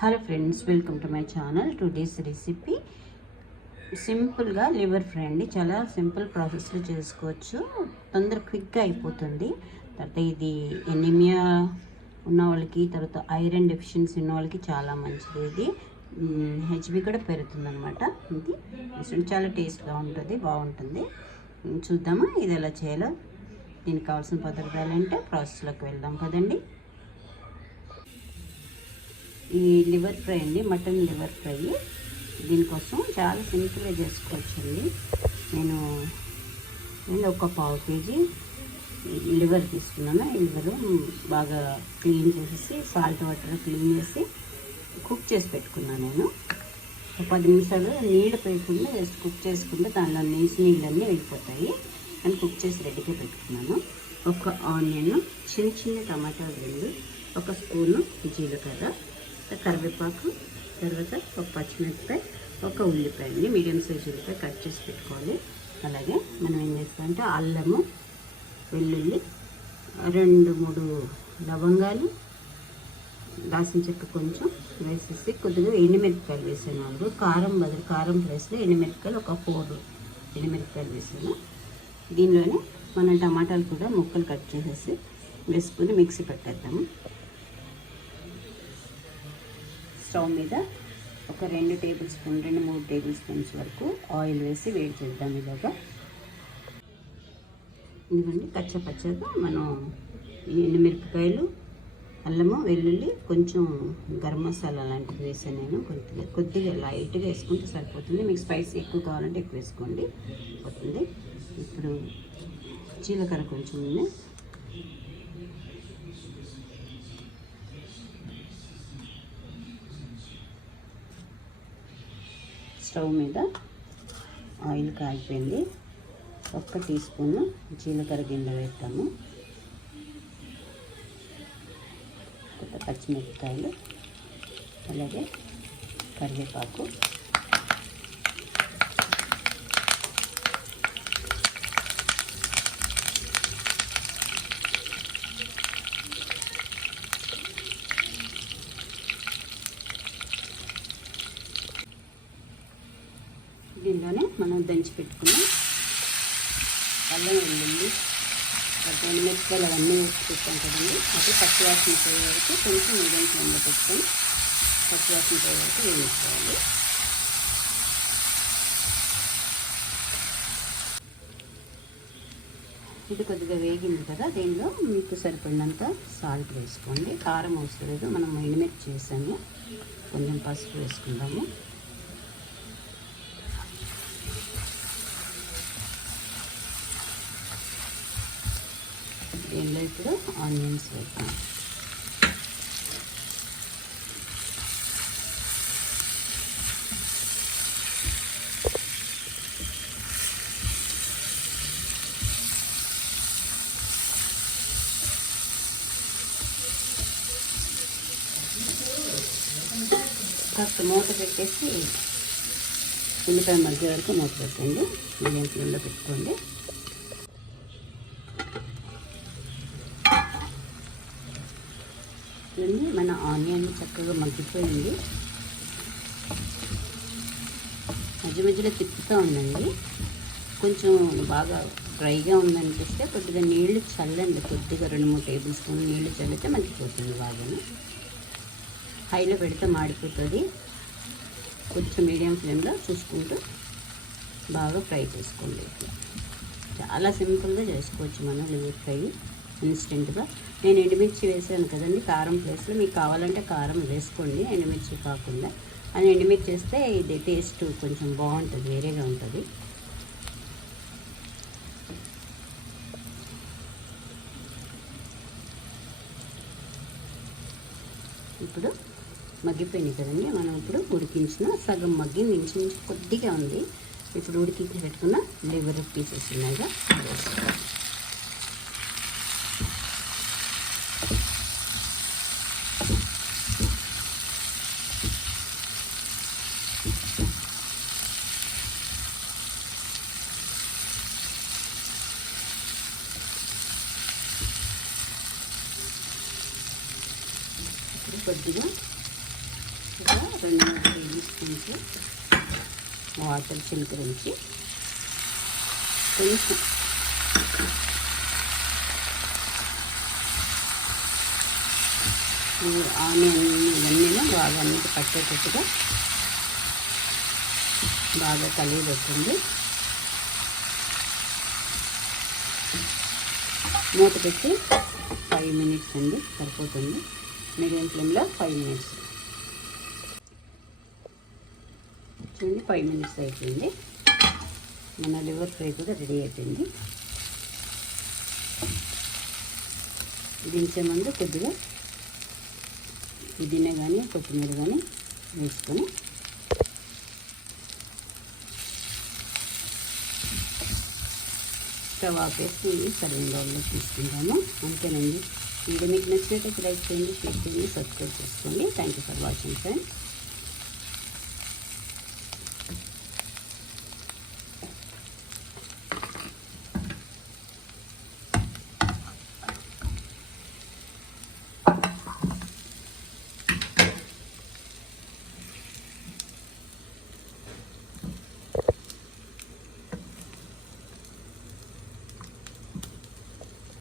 Hello friends welcome to my channel today's recipe సింపుల్గా liver fry అండి. చాలా simple ప్రాసెస్లో చేసుకోవచ్చు. తొందర క్విక్గా అయిపోతుంది. తర్వాత ఇది ఎనిమియా ఉన్న వాళ్ళకి తర్వాత ఐరన్ డెఫిషియన్సీ ఉన్న వాళ్ళకి చాలా మంచిది ఇది. హెచ్బి కూడా పెరుగుతుంది అనమాట ఇది చాలా టేస్ట్గా ఉంటుంది బాగుంటుంది. చూద్దామా ఇది ఎలా చేయాలో. దీనికి కావాల్సిన పదార్థాలు అంటే ప్రాసెస్లోకి వెళ్దాం కదండి. ఈ లివర్ ఫ్రై అండి మటన్ లివర్ ఫ్రై. దీనికోసం చాలా సింపుల్గా చేసుకోవచ్చండి. నేను నేను ఒక పావు కేజీ లివర్ తీసుకున్నాను. ఈ లివర్ బాగా క్లీన్ చేసేసి సాల్ట్ వాటర్ క్లీన్ చేసి కుక్ చేసి పెట్టుకున్నాను నేను. ఒక పది నిమిషాలు నీళ్ళు పోయకుండా జస్ట్ కుక్ చేసుకుంటే దానిలో నీసు నీళ్ళన్నీ వెళ్ళిపోతాయి. అని కుక్ చేసి రెడీగా పెట్టుకున్నాను. ఒక ఆనియన్ చిన్న చిన్న టమాటా రెండు ఒక స్పూను జీలకర్ర కరివేపాకు తర్వాత ఒక పచ్చిమిరపకాయ ఒక ఉల్లిపాయ అండి మీడియం సైజ్ ఉల్లిపాయ కట్ చేసి పెట్టుకోవాలి. అలాగే మనం ఏం చేస్తామంటే అల్లము వెల్లుల్లి రెండు మూడు లవంగాలు దాసిన చెక్క కొంచెం వేసేసి కొద్దిగా ఎండుమిరపకాయలు వేసాను అందులో. కారం బదులు కారం ప్లేస్లో ఎండుమిరపకాయలు ఒక ఫోర్ ఎండుమిరపకాయలు వేసాను. దీనిలోనే మనం టమాటాలు కూడా ముక్కలు కట్ చేసేసి వేసుకుని మిక్సీ పెట్టేద్దాము. స్టవ్ మీద ఒక రెండు టేబుల్ స్పూన్ రెండు మూడు టేబుల్ స్పూన్స్ వరకు ఆయిల్ వేసి వేడి చేద్దాం ఇలాగా. ఎందుకంటే కచ్చ పచ్చగా మనం ఎండుమిరపకాయలు అల్లము వెల్లుల్లి కొంచెం గరం మసాలా లాంటిది వేసాను నేను. కొద్దిగా కొద్దిగా లైట్గా వేసుకుంటే సరిపోతుంది. మీకు స్పైసీ ఎక్కువ కావాలంటే ఎక్కువ వేసుకోండి. పోతుంది. ఇప్పుడు జీలకర్ర కొంచెం స్టవ్ మీద ఆయిల్ కాగిపోయింది. ఒక్క టీ స్పూను జీలకర్ర గింజ వేస్తాము కొత్త పచ్చిమిరపకాయలు అలాగే కరివేపాకు. దీనిలోనే మనం దంచి పెట్టుకున్నాం. అల్లం వెల్లుల్లి రెండు మిరపకాయలు అవన్నీ వేసి పెట్టాం కదండి. అది పచ్చివాసన పోయే వరకు కొంచెం మీడియం ఫ్లేమ్లో పెట్టుకొని పచ్చివాసన పోయే వరకు వేయించుకోవాలి. ఇది కొద్దిగా వేగింది కదా దీనిలో మీకు సరిపడినంత సాల్ట్ వేసుకోండి. కారం అవసరం లేదు మనం ఎండుమిర్చి చేసాము కొంచెం పసుపు వేసుకుందాము. ఇప్పుడు ఆనియన్స్ వేద్దాం. ఫస్ట్ మూత పెట్టేసి ఉల్లిపాయ మధ్య వరకు మూత పెట్టండి. మీడియం ఫ్లేమ్లో పెట్టుకోండి. చూడండి మన ఆనియన్ చక్కగా మగ్గిపోయింది. మధ్య మధ్యలో తిప్పుతూ ఉందండి. కొంచెం బాగా డ్రైగా ఉందనిపిస్తే కొద్దిగా నీళ్ళు చల్లండి. కొద్దిగా రెండు మూడు టేబుల్ స్పూన్ నీళ్ళు చల్లితే మగ్గిపోతుంది బాగా హైలో పెడితే మాడిపోతుంది. కొంచెం మీడియం ఫ్లేమ్లో చూసుకుంటూ బాగా ఫ్రై చేసుకోండి. చాలా సింపుల్గా చేసుకోవచ్చు మనం లివర్ ఫ్రై ఇన్స్టెంట్గా. నేను ఎండుమిర్చి వేసాను కదండి కారం ప్లేస్లో మీకు కావాలంటే కారం వేసుకోండి ఎండుమిర్చి కాకుండా. అది ఎండుమిర్చి వేస్తే ఇది టేస్ట్ కొంచెం బాగుంటుంది వేరేగా ఉంటుంది. ఇప్పుడు మగ్గిపోయింది కదండి మనం ఇప్పుడు ఉడికించిన సగం మగ్గి నుంచి కొద్దిగా ఉంది. ఇప్పుడు ఉడికించి పెట్టుకున్న లివర్ పీసెస్ ఉన్నాయిగా కదా వేసుకోవాలి. ఇప్పుడు కొద్దిగా ఒక రెండు మూడు టేబుల్ స్పూన్స్ వాటర్ చిలకరించి కొంచెం ఆనియన్ ఇవన్నీ బాగా అన్నిటి పట్టేటట్టుగా బాగా కలిగి పెట్టండి మూత పెట్టి ఫైవ్ మినిట్స్ అండి సరిపోతుంది. మీడియం ఫ్లేమ్లో ఫైవ్ మినిట్స్. చూడండి ఫైవ్ మినిట్స్ అయిపోయింది. మన లివర్ ఫ్రై కూడా రెడీ అయిపోయింది. దించే ముందు కొద్దిగా పుదీనా కానీ కొత్తిమీర కానీ వేసుకొని స్టవ్ ఆపేసి సరైన తీసుకుంటాము. అంతేనండి. వీడియో మీకు నచ్చినట్టయితే లైక్ చేయండి షేర్ చేయండి సబ్స్క్రైబ్ చేసుకోండి. Thank you for watching friends